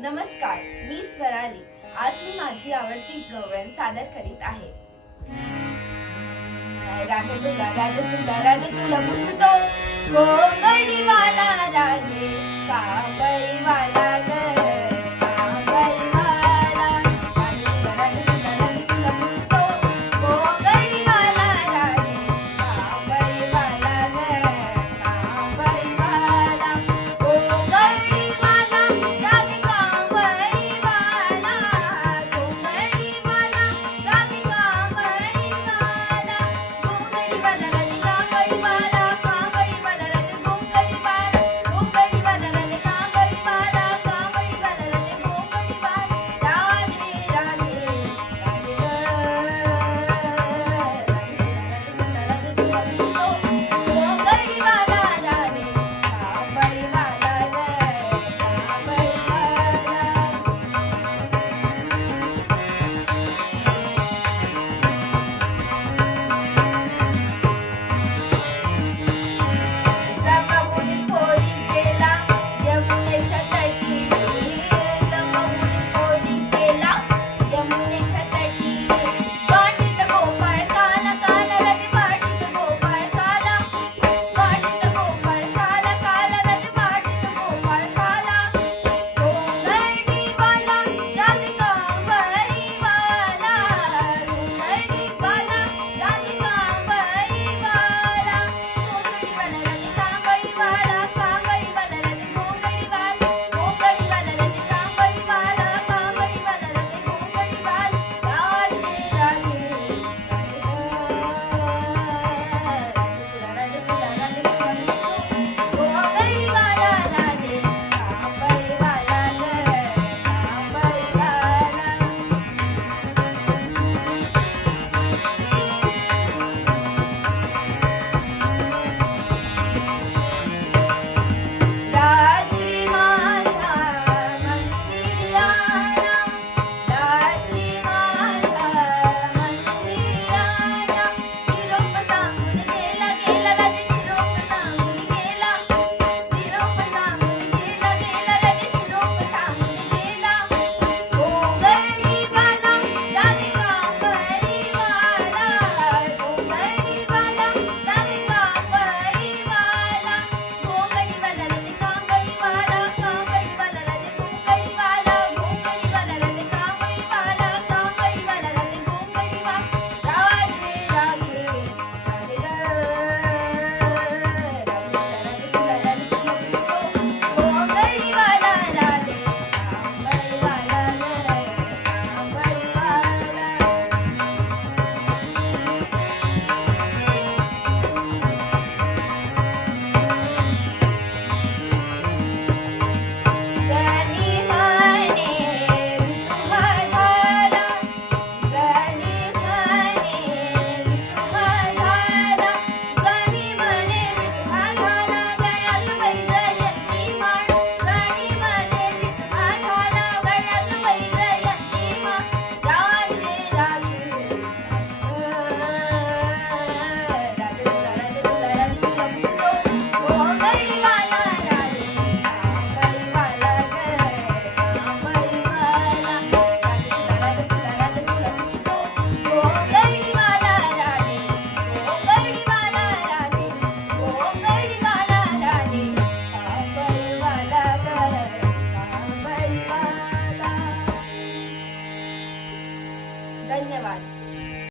नमस्कार, मी स्वराली. आज मी माझी आवडती गवळण सादर करीत आहे. राग तुला पुसतो गोंगडीवाला रागे कांबळीवाला ग कांबळीवाला. राग तुला पुसतो गोंगडीवाला रागे कांबळीवाला ग कांबळीवाला. गोंगडीवाला रागे कांबळीवाला गोंगडीवाला रागे कांबळीवाला. गोंगडीवाला रागे कांबळीवाला कांबळीवाला रागे गोंगडीवाला गोंगडीवाला रागे कांबळीवाला कांबळीवाला रागे गोंगडीवाला. राधे राधे राधे ग राधे तुला पुसतो गोंगडीवाला रागे कांबळीवाला ग कांबळीवाला. जमावून पोरी केला यमुनेच्या तटी जमावून पोरी केला यमुनेच्या तटी. वाटीत गोपाळ काला काला रजे वाटीत गोपाळ काला वाटीत गोपाळ काला काला रजे वाटीत गोपाळ काला. गोंगडीवाला रागे कांबळीवाला गोंगडीवाला रागे कांबळीवाला. गोंगडीवाला रागे कांबळीवाला कांबळीवाला रागे गोंगडीवाला गोंगडीवाला रागे कांबळीवाला कांबळीवाला रागे गोंगडीवाला. राधे राधे राधे तुला पुसतो गोंगडीवाला रागे कांबळीवाला ग कांबळीवाला. रात्री माझ्या मंदिरी आला रात्री माझ्या मंदिरी आला. निरोप सांगून गेला गेला राजे निरोप सांगून गेला निरोप सांगून गेला गेला राजे निरोप सांगून गेला. गोंगडीवाला रागे कांबळीवाला गोंगडीवाला रागे कांबळीवाला. गोंगडीवाला रागे कांबळीवाला कांबळीवाला रागे गोंगडीवाला गोंगडीवाला रागे कांबळीवाला कांबळीवाला रागे गोंगडीवाला. राधे राधे राधे ग राधे तुला पुसतो गोंगडीवाला रागे कांबळीवाला ग कांबळीवाला. जनी म्हणे ऋतू झाला जनी म्हणे ऋतू झाला जनी म्हणे ऋतू झाला. गळ्यात वैजयंती माळ जनी म्हणे ऋतू झाला गळ्यात वैजयंती माळ. राधे राधे राधे तुला पुसतो गोंगडीवाला रागे कांबळीवाला ग कांबळीवाला. राधे तुला पुसतो गोंगडीवाला रागे गोंगडीवाला रागे गोंगडीवाला रागे कांबळीवाला ग कांबळीवाला. धन्यवाद.